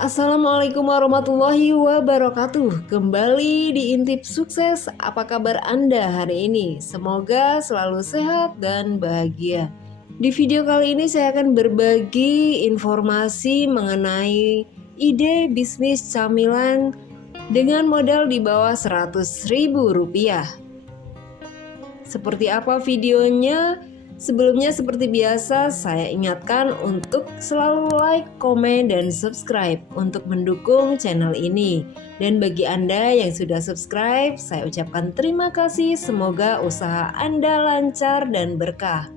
Assalamualaikum warahmatullahi wabarakatuh. Kembali di Intip Sukses. Apa kabar Anda hari ini? Semoga selalu sehat dan bahagia. Di video kali ini saya akan berbagi informasi mengenai ide bisnis camilan dengan modal di bawah 100.000 rupiah. Seperti apa videonya? Sebelumnya seperti biasa saya ingatkan untuk selalu like, komen, dan subscribe untuk mendukung channel ini. Dan bagi Anda yang sudah subscribe, saya ucapkan terima kasih. Semoga usaha Anda lancar dan berkah.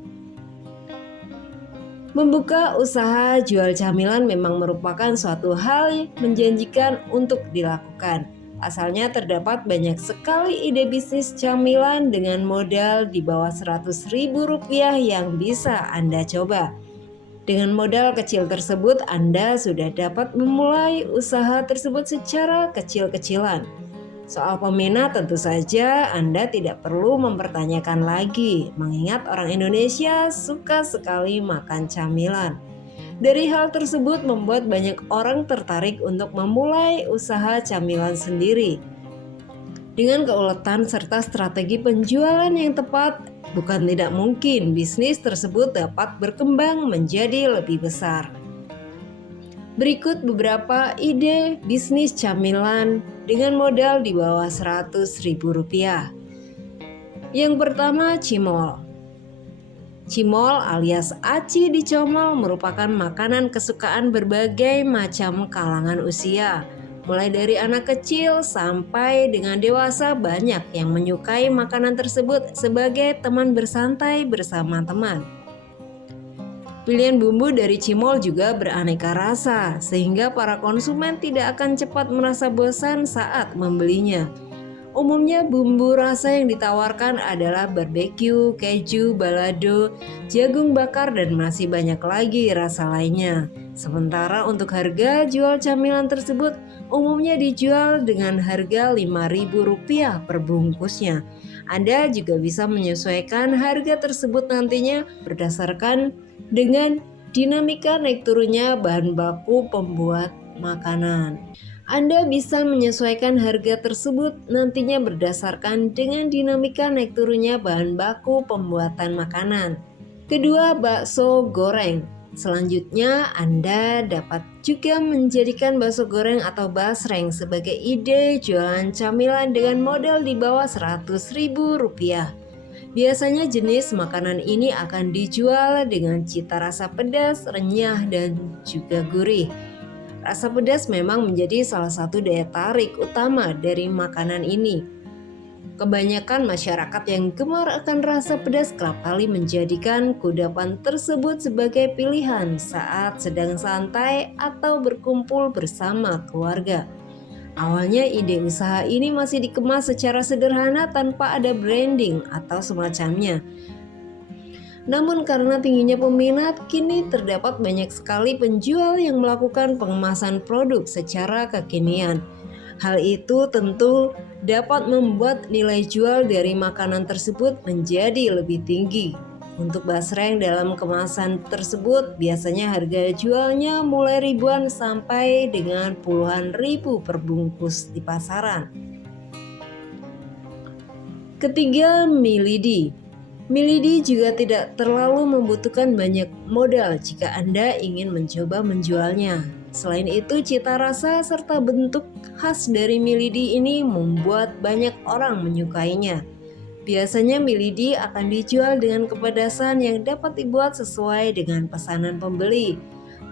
Membuka usaha jual camilan memang merupakan suatu hal menjanjikan untuk dilakukan. Asalnya terdapat banyak sekali ide bisnis camilan dengan modal di bawah 100.000 rupiah yang bisa Anda coba. Dengan modal kecil tersebut, Anda sudah dapat memulai usaha tersebut secara kecil-kecilan. Soal peminat tentu saja Anda tidak perlu mempertanyakan lagi, mengingat orang Indonesia suka sekali makan camilan. Dari hal tersebut membuat banyak orang tertarik untuk memulai usaha camilan sendiri. Dengan keuletan serta strategi penjualan yang tepat, bukan tidak mungkin bisnis tersebut dapat berkembang menjadi lebih besar. Berikut beberapa ide bisnis camilan dengan modal di bawah 100.000 rupiah. Yang pertama, cimol. Cimol alias aci dicomol merupakan makanan kesukaan berbagai macam kalangan usia. Mulai dari anak kecil sampai dengan dewasa, banyak yang menyukai makanan tersebut sebagai teman bersantai bersama teman. Pilihan bumbu dari cimol juga beraneka rasa, sehingga para konsumen tidak akan cepat merasa bosan saat membelinya. Umumnya bumbu rasa yang ditawarkan adalah barbeque, keju, balado, jagung bakar, dan masih banyak lagi rasa lainnya. Sementara untuk harga jual camilan tersebut umumnya dijual dengan harga Rp5.000 per bungkusnya. Anda juga bisa menyesuaikan harga tersebut nantinya berdasarkan dengan dinamika naik turunnya bahan baku pembuat makanan. Anda bisa menyesuaikan harga tersebut nantinya berdasarkan dengan dinamika naik turunnya bahan baku pembuatan makanan. Kedua, bakso goreng. Selanjutnya, Anda dapat juga menjadikan bakso goreng atau basreng sebagai ide jualan camilan dengan modal di bawah 100.000 rupiah. Biasanya jenis makanan ini akan dijual dengan cita rasa pedas, renyah, dan juga gurih. Rasa pedas memang menjadi salah satu daya tarik utama dari makanan ini. Kebanyakan masyarakat yang gemar akan rasa pedas kerap kali menjadikan kudapan tersebut sebagai pilihan saat sedang santai atau berkumpul bersama keluarga. Awalnya ide usaha ini masih dikemas secara sederhana tanpa ada branding atau semacamnya. Namun karena tingginya peminat, kini terdapat banyak sekali penjual yang melakukan pengemasan produk secara kekinian. Hal itu tentu dapat membuat nilai jual dari makanan tersebut menjadi lebih tinggi. Untuk basreng dalam kemasan tersebut biasanya harga jualnya mulai ribuan sampai dengan puluhan ribu per bungkus di pasaran. Ketiga, milidi. Milidi juga tidak terlalu membutuhkan banyak modal jika Anda ingin mencoba menjualnya. Selain itu, cita rasa serta bentuk khas dari milidi ini membuat banyak orang menyukainya. Biasanya milidi akan dijual dengan kepedasan yang dapat dibuat sesuai dengan pesanan pembeli.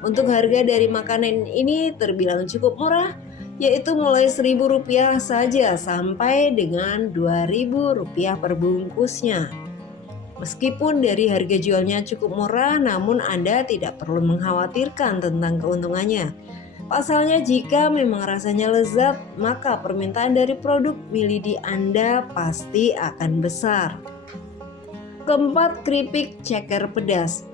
Untuk harga dari makanan ini terbilang cukup murah, yaitu mulai Rp1.000 saja sampai dengan Rp2.000 per bungkusnya. Meskipun dari harga jualnya cukup murah, namun Anda tidak perlu mengkhawatirkan tentang keuntungannya. Pasalnya jika memang rasanya lezat, maka permintaan dari produk milidi Anda pasti akan besar. Keempat, keripik ceker pedas.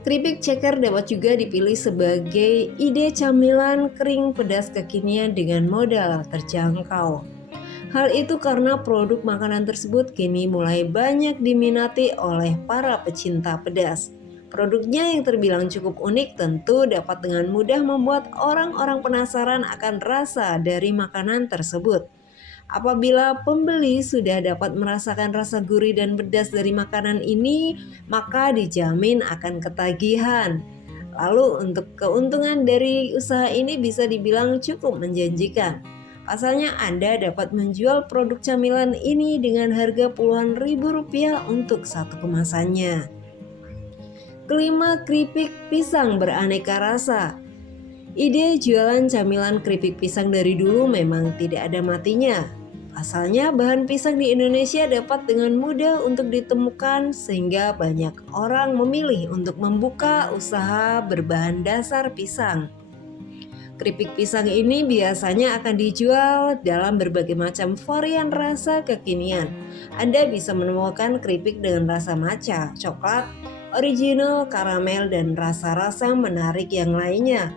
Keripik ceker dapat juga dipilih sebagai ide camilan kering pedas kekinian dengan modal terjangkau. Hal itu karena produk makanan tersebut kini mulai banyak diminati oleh para pecinta pedas. Produknya yang terbilang cukup unik tentu dapat dengan mudah membuat orang-orang penasaran akan rasa dari makanan tersebut. Apabila pembeli sudah dapat merasakan rasa gurih dan pedas dari makanan ini, maka dijamin akan ketagihan. Lalu untuk keuntungan dari usaha ini bisa dibilang cukup menjanjikan. Pasalnya Anda dapat menjual produk camilan ini dengan harga puluhan ribu rupiah untuk satu kemasannya. Kelima, keripik pisang beraneka rasa. Ide jualan camilan keripik pisang dari dulu memang tidak ada matinya. Asalnya bahan pisang di Indonesia dapat dengan mudah untuk ditemukan sehingga banyak orang memilih untuk membuka usaha berbahan dasar pisang. Keripik pisang ini biasanya akan dijual dalam berbagai macam varian rasa kekinian. Anda bisa menemukan keripik dengan rasa matcha, coklat, original, karamel, dan rasa-rasa menarik yang lainnya.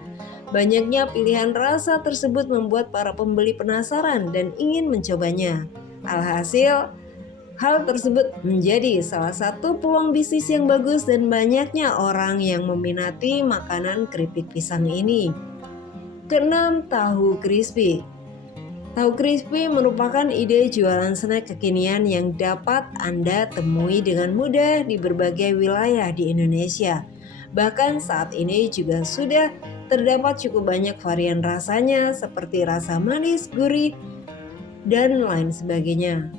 Banyaknya pilihan rasa tersebut membuat para pembeli penasaran dan ingin mencobanya. Alhasil, hal tersebut menjadi salah satu peluang bisnis yang bagus dan banyaknya orang yang meminati makanan keripik pisang ini. Keenam, tahu crispy. Tahu crispy merupakan ide jualan snack kekinian yang dapat Anda temui dengan mudah di berbagai wilayah di Indonesia. Bahkan saat ini juga sudah terdapat cukup banyak varian rasanya seperti rasa manis, gurih, dan lain sebagainya.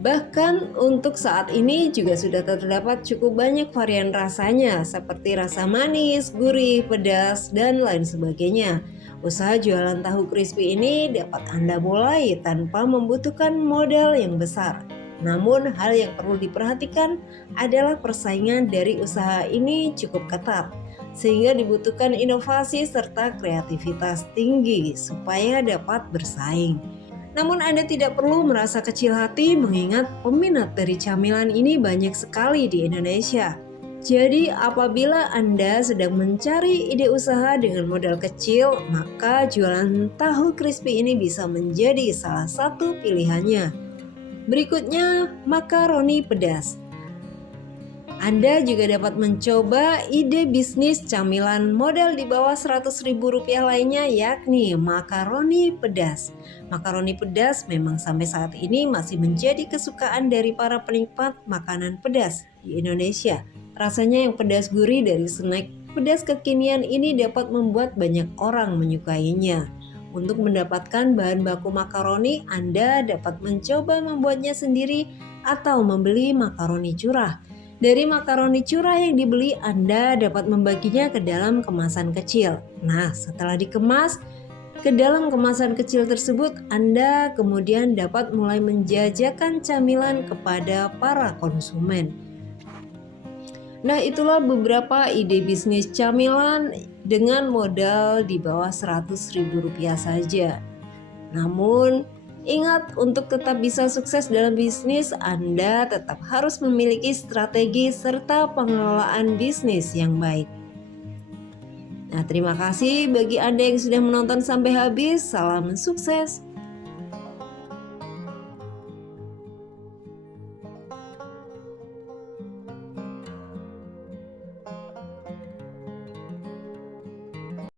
Bahkan untuk saat ini juga sudah terdapat cukup banyak varian rasanya seperti rasa manis, gurih, pedas, dan lain sebagainya. Usaha jualan tahu crispy ini dapat Anda mulai tanpa membutuhkan modal yang besar. Namun hal yang perlu diperhatikan adalah persaingan dari usaha ini cukup ketat, sehingga dibutuhkan inovasi serta kreativitas tinggi supaya dapat bersaing. Namun Anda tidak perlu merasa kecil hati mengingat peminat dari camilan ini banyak sekali di Indonesia. Jadi apabila Anda sedang mencari ide usaha dengan modal kecil, maka jualan tahu crispy ini bisa menjadi salah satu pilihannya. Berikutnya, makaroni pedas. Anda juga dapat mencoba ide bisnis camilan modal di bawah Rp100.000 lainnya, yakni makaroni pedas. Makaroni pedas memang sampai saat ini masih menjadi kesukaan dari para penikmat makanan pedas di Indonesia. Rasanya yang pedas gurih dari snack pedas kekinian ini dapat membuat banyak orang menyukainya. Untuk mendapatkan bahan baku makaroni, Anda dapat mencoba membuatnya sendiri atau membeli makaroni curah. Dari makaroni curah yang dibeli, Anda dapat membaginya ke dalam kemasan kecil. Nah, setelah dikemas ke dalam kemasan kecil tersebut, Anda kemudian dapat mulai menjajakan camilan kepada para konsumen. Nah, itulah beberapa ide bisnis camilan dengan modal di bawah Rp100.000 saja. Namun, ingat, untuk tetap bisa sukses dalam bisnis, Anda tetap harus memiliki strategi serta pengelolaan bisnis yang baik. Nah, terima kasih bagi Anda yang sudah menonton sampai habis. Salam sukses.